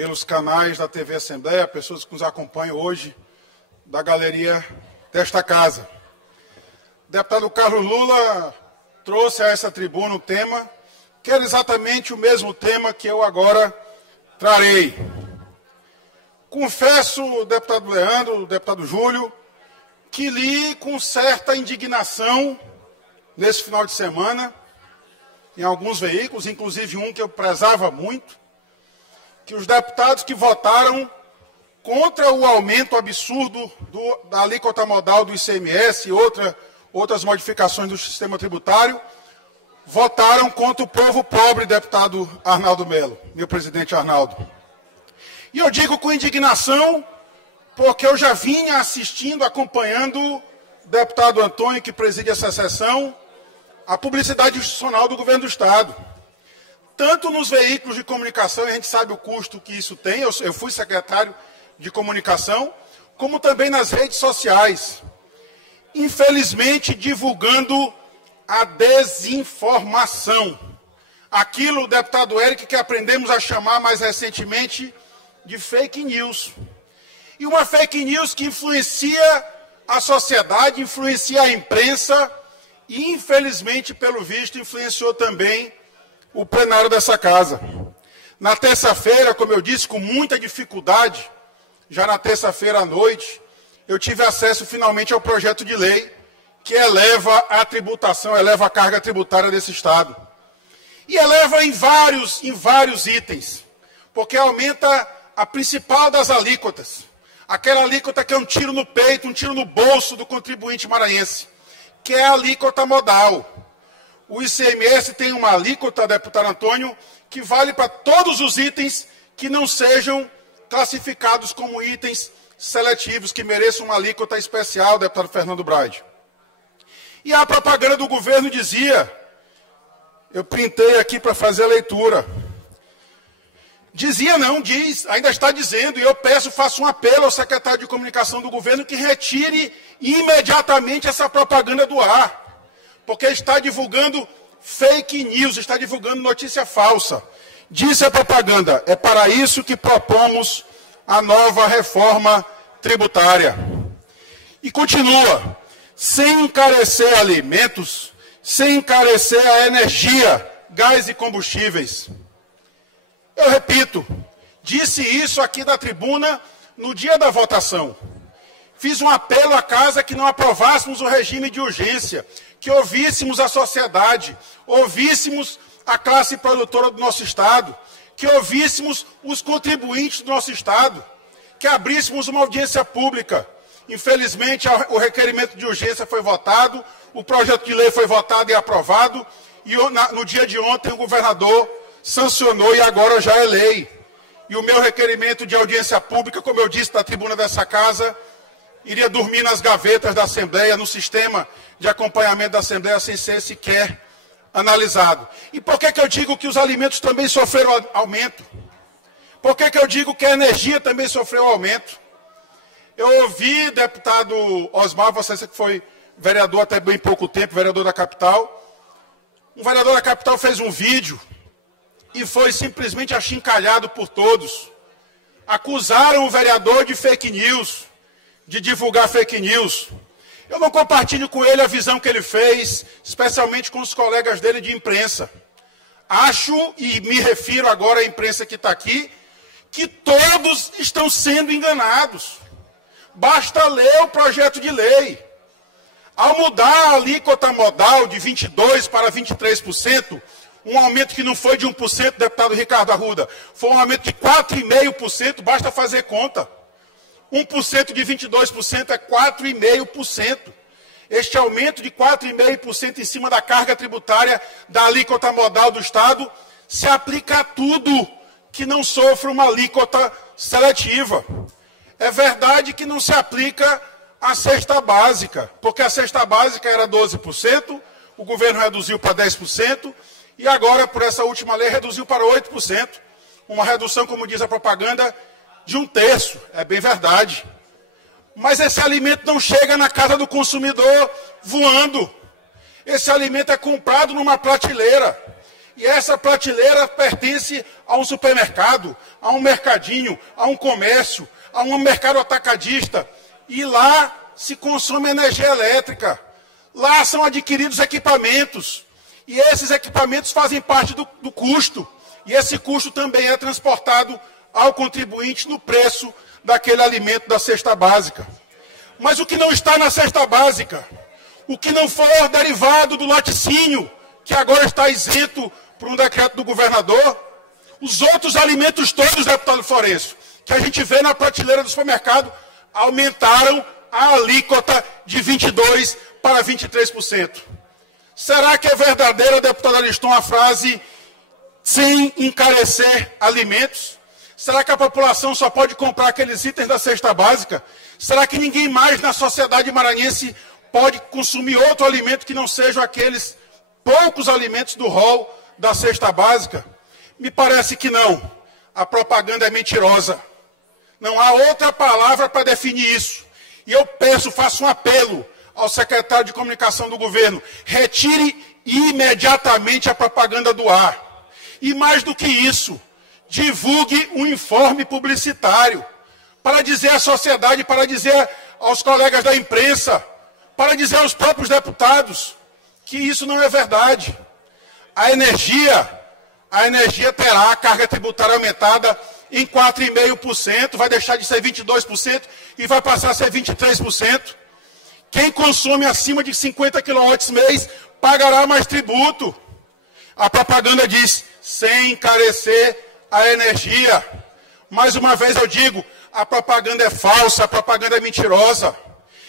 pelos canais da TV Assembleia, pessoas que nos acompanham hoje da galeria desta casa. O deputado Carlos Lula trouxe a essa tribuna um tema que era exatamente o mesmo tema que eu agora trarei. Confesso, deputado Leandro, deputado Júlio, que li com certa indignação nesse final de semana, em alguns veículos, inclusive um que eu prezava muito, que os deputados que votaram contra o aumento absurdo da alíquota modal do ICMS e outras modificações do sistema tributário, votaram contra o povo pobre, deputado Arnaldo Melo, meu presidente Arnaldo. E eu digo com indignação, porque eu já vinha assistindo, acompanhando o deputado Antônio, que preside essa sessão, a publicidade institucional do governo do Estado. Tanto nos veículos de comunicação, e a gente sabe o custo que isso tem, eu fui secretário de comunicação, como também nas redes sociais. Infelizmente, divulgando a desinformação. Aquilo, deputado Eric, que aprendemos a chamar mais recentemente de fake news. E uma fake news que influencia a sociedade, influencia a imprensa e, infelizmente, pelo visto, influenciou também o plenário dessa casa. Na terça-feira, como eu disse, com muita dificuldade, já na terça-feira à noite, eu tive acesso finalmente ao projeto de lei que eleva a tributação, eleva a carga tributária desse Estado. E eleva em vários itens, porque aumenta a principal das alíquotas, aquela alíquota que é um tiro no peito, um tiro no bolso do contribuinte maranhense, que é a alíquota modal. O ICMS tem uma alíquota, deputado Antônio, que vale para todos os itens que não sejam classificados como itens seletivos, que mereçam uma alíquota especial, deputado Fernando Braide. E a propaganda do governo dizia, eu printei aqui para fazer a leitura, dizia não, diz, ainda está dizendo, e eu faço um apelo ao secretário de comunicação do governo que retire imediatamente essa propaganda do ar, porque está divulgando fake news, está divulgando notícia falsa. Disse a propaganda, é para isso que propomos a nova reforma tributária. E continua, sem encarecer alimentos, sem encarecer a energia, gás e combustíveis. Eu repito, disse isso aqui da tribuna no dia da votação. Fiz um apelo à casa que não aprovássemos o regime de urgência, que ouvíssemos a sociedade, ouvíssemos a classe produtora do nosso Estado, que ouvíssemos os contribuintes do nosso Estado, que abríssemos uma audiência pública. Infelizmente, o requerimento de urgência foi votado, o projeto de lei foi votado e aprovado, e no dia de ontem o governador sancionou e agora já é lei. E o meu requerimento de audiência pública, como eu disse na tribuna dessa casa, iria dormir nas gavetas da Assembleia, no sistema de acompanhamento da Assembleia, sem ser sequer analisado. E por que eu digo que os alimentos também sofreram aumento? Por que eu digo que a energia também sofreu aumento? Eu ouvi, deputado Osmar, você que foi vereador até bem pouco tempo, vereador da capital. Um vereador da capital fez um vídeo e foi simplesmente achincalhado por todos. Acusaram o vereador de fake news, de divulgar fake news. Eu não compartilho com ele a visão que ele fez, especialmente com os colegas dele de imprensa. Acho, e me refiro agora à imprensa que está aqui, que todos estão sendo enganados. Basta ler o projeto de lei. Ao mudar a alíquota modal de 22% para 23%, um aumento que não foi de 1%, deputado Ricardo Arruda, foi um aumento de 4,5%, basta fazer conta. 1% de 22% é 4,5%. Este aumento de 4,5% em cima da carga tributária da alíquota modal do Estado se aplica a tudo que não sofra uma alíquota seletiva. É verdade que não se aplica à cesta básica, porque a cesta básica era 12%, o governo reduziu para 10%, e agora, por essa última lei, reduziu para 8%. Uma redução, como diz a propaganda, de 1/3, é bem verdade. Mas esse alimento não chega na casa do consumidor voando. Esse alimento é comprado numa prateleira. E essa prateleira pertence a um supermercado, a um mercadinho, a um comércio, a um mercado atacadista. E lá se consome energia elétrica. Lá são adquiridos equipamentos. E esses equipamentos fazem parte do custo. E esse custo também é transportado ao contribuinte no preço daquele alimento da cesta básica. Mas o que não está na cesta básica, o que não for derivado do laticínio, que agora está isento por um decreto do governador, os outros alimentos todos, deputado Florencio, que a gente vê na prateleira do supermercado, aumentaram a alíquota de 22% para 23%. Será que é verdadeira, deputada Ariston, a frase sem encarecer alimentos? Será que a população só pode comprar aqueles itens da cesta básica? Será que ninguém mais na sociedade maranhense pode consumir outro alimento que não sejam aqueles poucos alimentos do rol da cesta básica? Me parece que não. A propaganda é mentirosa. Não há outra palavra para definir isso. E eu faço um apelo ao secretário de comunicação do governo: retire imediatamente a propaganda do ar. E mais do que isso, divulgue um informe publicitário para dizer à sociedade, para dizer aos colegas da imprensa, para dizer aos próprios deputados que isso não é verdade. A energia terá a carga tributária aumentada em 4,5%, vai deixar de ser 22% e vai passar a ser 23%. Quem consome acima de 50 kW mês pagará mais tributo. A propaganda diz, sem encarecer a energia. Mais uma vez eu digo, a propaganda é falsa, a propaganda é mentirosa.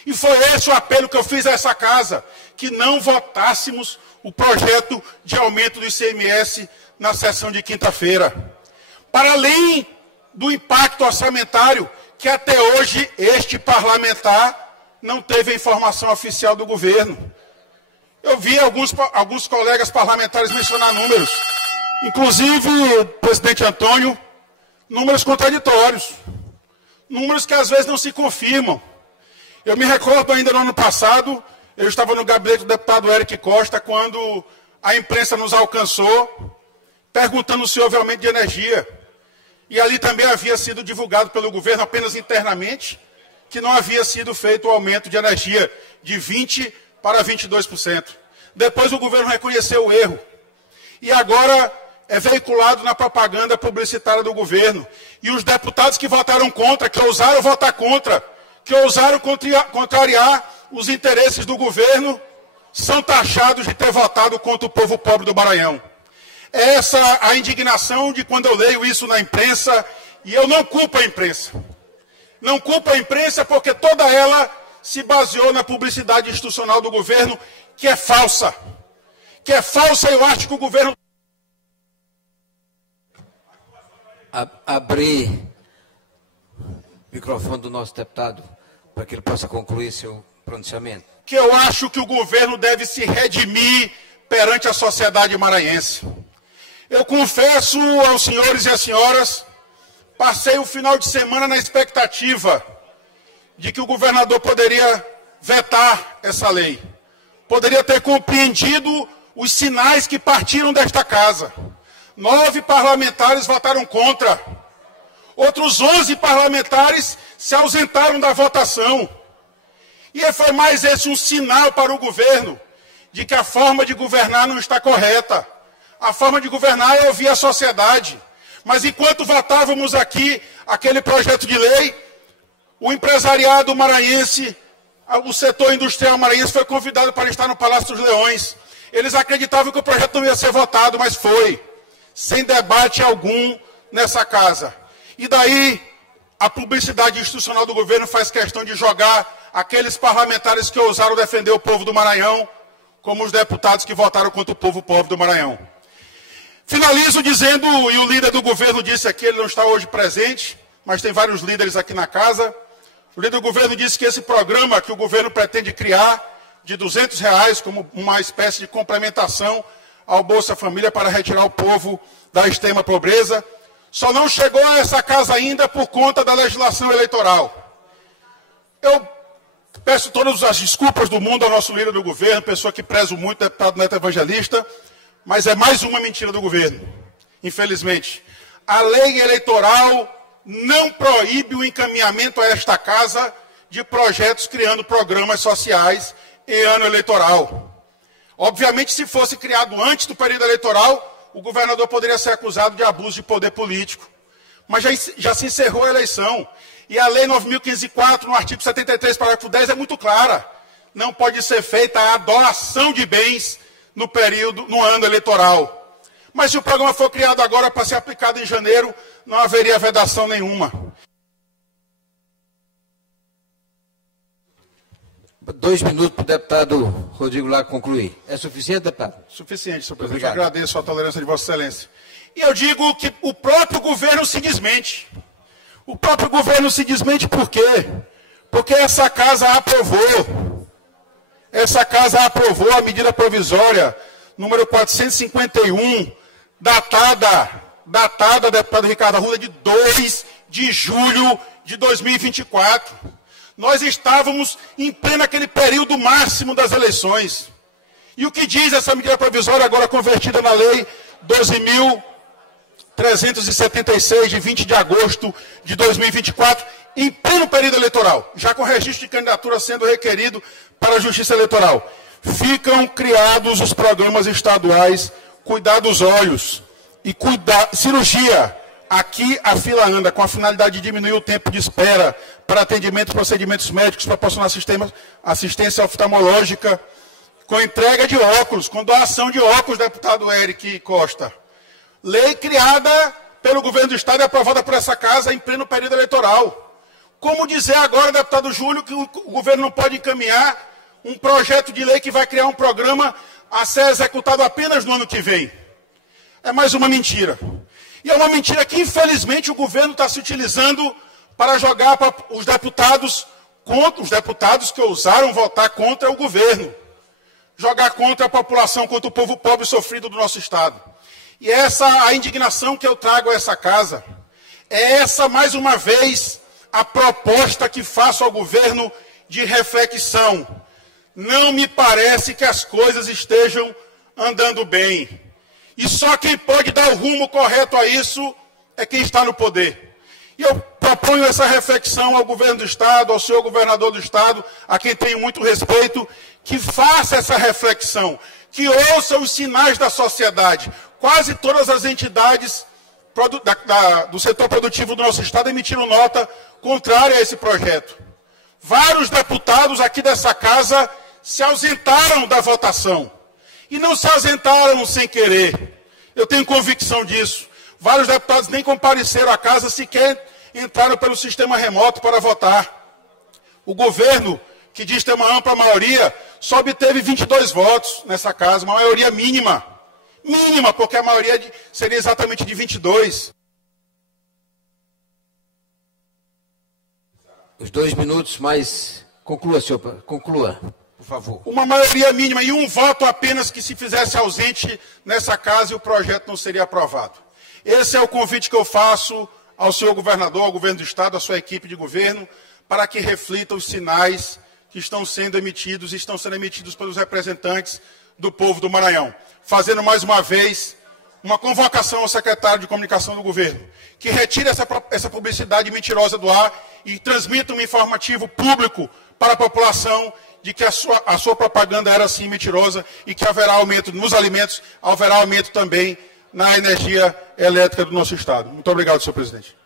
E foi esse o apelo que eu fiz a essa casa, que não votássemos o projeto de aumento do ICMS na sessão de quinta-feira. Para além do impacto orçamentário, que até hoje este parlamentar não teve a informação oficial do governo. Eu vi alguns colegas parlamentares mencionar números, inclusive o presidente Antônio, números contraditórios, números que às vezes não se confirmam. Eu me recordo ainda no ano passado, eu estava no gabinete do deputado Eric Costa, quando a imprensa nos alcançou, perguntando se houve aumento de energia. E ali também havia sido divulgado pelo governo apenas internamente, que não havia sido feito o aumento de energia de 20% para 22%. Depois o governo reconheceu o erro. E agora é veiculado na propaganda publicitária do governo. E os deputados que votaram contra, que ousaram votar contra, que ousaram contrariar os interesses do governo, são taxados de ter votado contra o povo pobre do Maranhão. É essa a indignação de quando eu leio isso na imprensa, e eu não culpo a imprensa. Não culpo a imprensa porque toda ela se baseou na publicidade institucional do governo, que é falsa. Que é falsa, eu acho que o governo... Abrir o microfone do nosso deputado para que ele possa concluir seu pronunciamento. Que eu acho que o governo deve se redimir perante a sociedade maranhense. Eu confesso aos senhores e às senhoras, passei o final de semana na expectativa de que o governador poderia vetar essa lei. Poderia ter compreendido os sinais que partiram desta casa. 9 parlamentares votaram contra. Outros 11 parlamentares se ausentaram da votação. E foi mais esse um sinal para o governo de que a forma de governar não está correta. A forma de governar é ouvir a sociedade. Mas enquanto votávamos aqui aquele projeto de lei, o empresariado maranhense, o setor industrial maranhense foi convidado para estar no Palácio dos Leões. Eles acreditavam que o projeto não ia ser votado, mas foi. Sem debate algum nessa casa. E daí, a publicidade institucional do governo faz questão de jogar aqueles parlamentares que ousaram defender o povo do Maranhão como os deputados que votaram contra o povo pobre do Maranhão. Finalizo dizendo, e o líder do governo disse aqui, ele não está hoje presente, mas tem vários líderes aqui na casa. O líder do governo disse que esse programa que o governo pretende criar, de R$200, como uma espécie de complementação ao Bolsa Família para retirar o povo da extrema pobreza, só não chegou a essa casa ainda por conta da legislação eleitoral. Eu peço todas as desculpas do mundo ao nosso líder do governo, pessoa que prezo muito, deputado Neto Evangelista, Mas é mais uma mentira do governo, infelizmente. A lei eleitoral não proíbe o encaminhamento a esta casa de projetos criando programas sociais em ano eleitoral. Obviamente, se fosse criado antes do período eleitoral, o governador poderia ser acusado de abuso de poder político. Mas já se encerrou a eleição. E a Lei 9.504, no artigo 73, parágrafo 10, é muito clara. Não pode ser feita a doação de bens no ano eleitoral. Mas se o programa for criado agora para ser aplicado em janeiro, não haveria vedação nenhuma. 2 minutos para o deputado Rodrigo Lara concluir. É suficiente, deputado? Suficiente, senhor presidente. Eu agradeço a tolerância de Vossa Excelência. E eu digo que o próprio governo se desmente. O próprio governo se desmente por quê? Porque essa casa aprovou. Essa casa aprovou a medida provisória número 451, datada, deputado Ricardo Arruda, de 2 de julho de 2024. Nós estávamos em pleno aquele período máximo das eleições. E o que diz essa medida provisória, agora convertida na lei 12.376, de 20 de agosto de 2024, em pleno período eleitoral, já com registro de candidatura sendo requerido para a Justiça Eleitoral. Ficam criados os programas estaduais Cuidar dos Olhos e Cirurgia. Aqui a fila anda, com a finalidade de diminuir o tempo de espera para atendimento e procedimentos médicos, proporcionar assistência oftalmológica, com entrega de óculos, com doação de óculos, deputado Eric Costa. Lei criada pelo governo do Estado e aprovada por essa casa em pleno período eleitoral. Como dizer agora, deputado Júlio, que o governo não pode encaminhar um projeto de lei que vai criar um programa a ser executado apenas no ano que vem? É mais uma mentira. E é uma mentira que, infelizmente, o governo está se utilizando para jogar para os deputados que ousaram votar contra o governo. Jogar contra a população, contra o povo pobre e sofrido do nosso Estado. E essa a indignação que eu trago a essa casa. É essa, mais uma vez, a proposta que faço ao governo de reflexão. Não me parece que as coisas estejam andando bem. E só quem pode dar o rumo correto a isso é quem está no poder. E eu proponho essa reflexão ao governo do Estado, ao senhor governador do Estado, a quem tenho muito respeito, que faça essa reflexão, que ouça os sinais da sociedade. Quase todas as entidades do setor produtivo do nosso Estado emitiram nota contrária a esse projeto. Vários deputados aqui dessa casa se ausentaram da votação. E não se ausentaram sem querer. Eu tenho convicção disso. Vários deputados nem compareceram à casa, sequer entraram pelo sistema remoto para votar. O governo, que diz ter uma ampla maioria, só obteve 22 votos nessa casa, uma maioria mínima. Mínima, porque a maioria seria exatamente de 22. Os 2 minutos, mas conclua, senhor. Conclua. Por favor. Uma maioria mínima e um voto apenas que se fizesse ausente nessa casa e o projeto não seria aprovado. Esse é o convite que eu faço ao senhor governador, ao governo do Estado, à sua equipe de governo, para que reflita os sinais que estão sendo emitidos pelos representantes do povo do Maranhão. Fazendo mais uma vez uma convocação ao secretário de comunicação do governo, que retire essa publicidade mentirosa do ar e transmita um informativo público para a população de que a sua propaganda era sim mentirosa e que haverá aumento nos alimentos, haverá aumento também na energia elétrica do nosso Estado. Muito obrigado, senhor presidente.